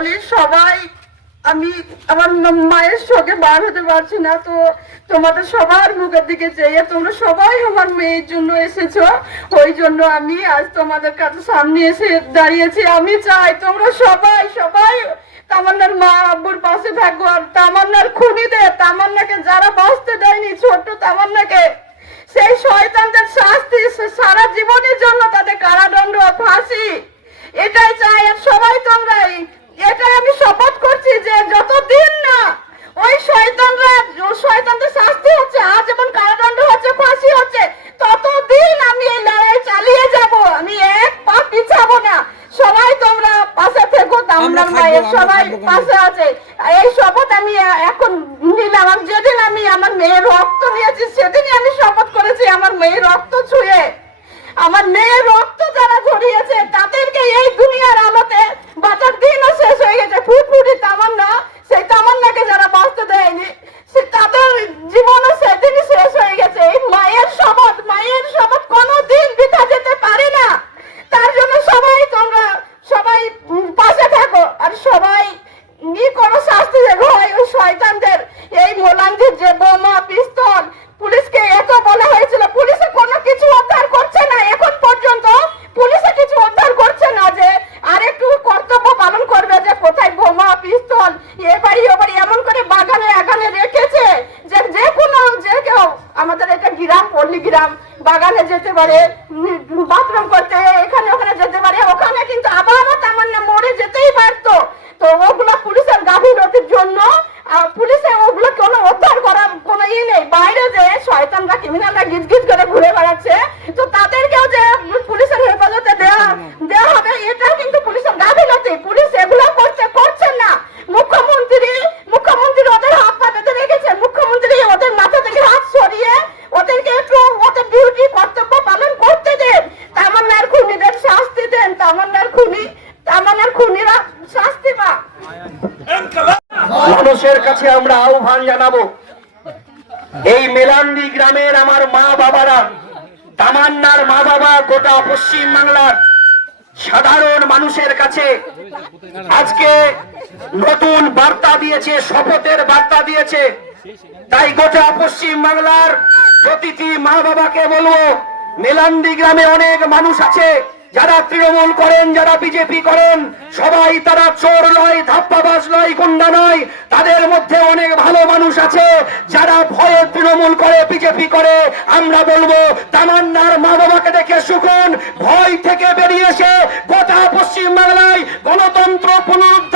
বলি, সবাই, আমি আমার মায়ের শোকে বার হতে পারছি না, তো তোমাদের সবার মুখের দিকে চেয়ে তোমরা সবাই আমার মেয়ের জন্য এসেছ, ওই জন্য আমি আজ তোমাদের কাছে সামনে এসে দাঁড়িয়েছি। আমি চাই তোমরা সবাই সবাই তামান্নার মা আব্বুর পাশে থাকো, আর তামান্নার খুনিদের, তামান্নাকে যারা বাঁচতে দেয়নি, ছোট্ট তামান্নাকে, সেই শয়তানদের শাস্তি সারা জীবনের জন্য তাদের কারাদণ্ড ফাঁসি। এটাই চাই, আর সবাই তোমরাই এটাই আমি শপথ করছি যে যতদিন না ওই শয়তানরা শয়তানদের শাস্তি হচ্ছে আজ যেমন কারাদণ্ড হচ্ছে ফাঁসি হচ্ছে ততদিন আমি এই লড়াই চালিয়ে যাব আমি এক পা পিছাবো না। সবাই তোমরা পাশে থেকো আমরা মায়ের সবাই পাশে আছে। এই শপথ আমি এখন নিলাম যেদিন আমি আমার মেয়ের রক্ত নিয়েছি সেদিনই আমি শপথ করেছি আমার মেয়ের রক্ত ছুঁয়ে। আমার মেয়ের রক্ত যারা ঝরিয়েছে তাদেরকে এই দুনিয়ার আলোতে বাঁচার দিনও শেষ হয়ে গেছে ফুটফুটি তামান্না সেই তামান্নাকে যারা বাঁচতে দেয়নি সে তাদের জীবনও সেদিনই শেষ হয়ে গেছে এই মায়ের শপথ মায়ের শপথ কোনো দিন বৃথা যেতে পারে না তার জন্য সবাই তোমরা সবাই উম, পাশে থাকো আর সবাই নি কোনো শাস্তি হয় ওই শয়তানদের, এই মোলান্দির যে বোমা, পিস্তল, পুলিশকে এত বলা হয়েছিল, পুলিশে কোনো কিছু উদ্ধার করছে না। এখন পর্যন্ত পুলিশে কিছু উদ্ধার করছে না যে আরেকটু কর্তব্য পালন করবে যে কোথায় বোমা, পিস্তল, এ বাড়ি, ও বাড়ি, এমন করে বাগানে, আগানে রেখেছে যে যে কোনো যে কেউ আমাদের এটা গ্রাম, পল্লী গ্রাম, বাগানে যেতে পারে বাথরুম করতে, এখানে ওখানে ডিউটি কর্তব্য পালন করতে দেন, তামান্নার খুনিদের শাস্তি দেন, তামান্নার খুনি তামান্নার খুনিরা শাস্তি পা মানুষের কাছে আমরা আহ্বান জানাব, এই মেলান্দি গ্রামের আমার মা বাবারা, তামান্নার মা বাবা গোটা পশ্চিম বাংলার সাধারণ মানুষের কাছে আজকে নতুন বার্তা দিয়েছে, শপথের বার্তা দিয়েছে। তাই গোটা পশ্চিম বাংলার প্রতিটি মা বাবাকে বলব, মেলান্দি গ্রামে অনেক মানুষ আছে, যারা তৃণমূল করেন, যারা বিজেপি করেন, সবাই তারা চোর নয়, ধাপ্পাবাজ নয়, গুন্ডা নয়, তাদের মধ্যে অনেক ভালো মানুষ আছে, যারা ভয়ে তৃণমূল করে, বিজেপি করে। আমরা বলব, তামান্নার মা বাবাকে দেখে শুকুন, ভয় থেকে বেরিয়ে এসে গোটা পশ্চিম বাংলায় গণতন্ত্র পুনরুদ্ধার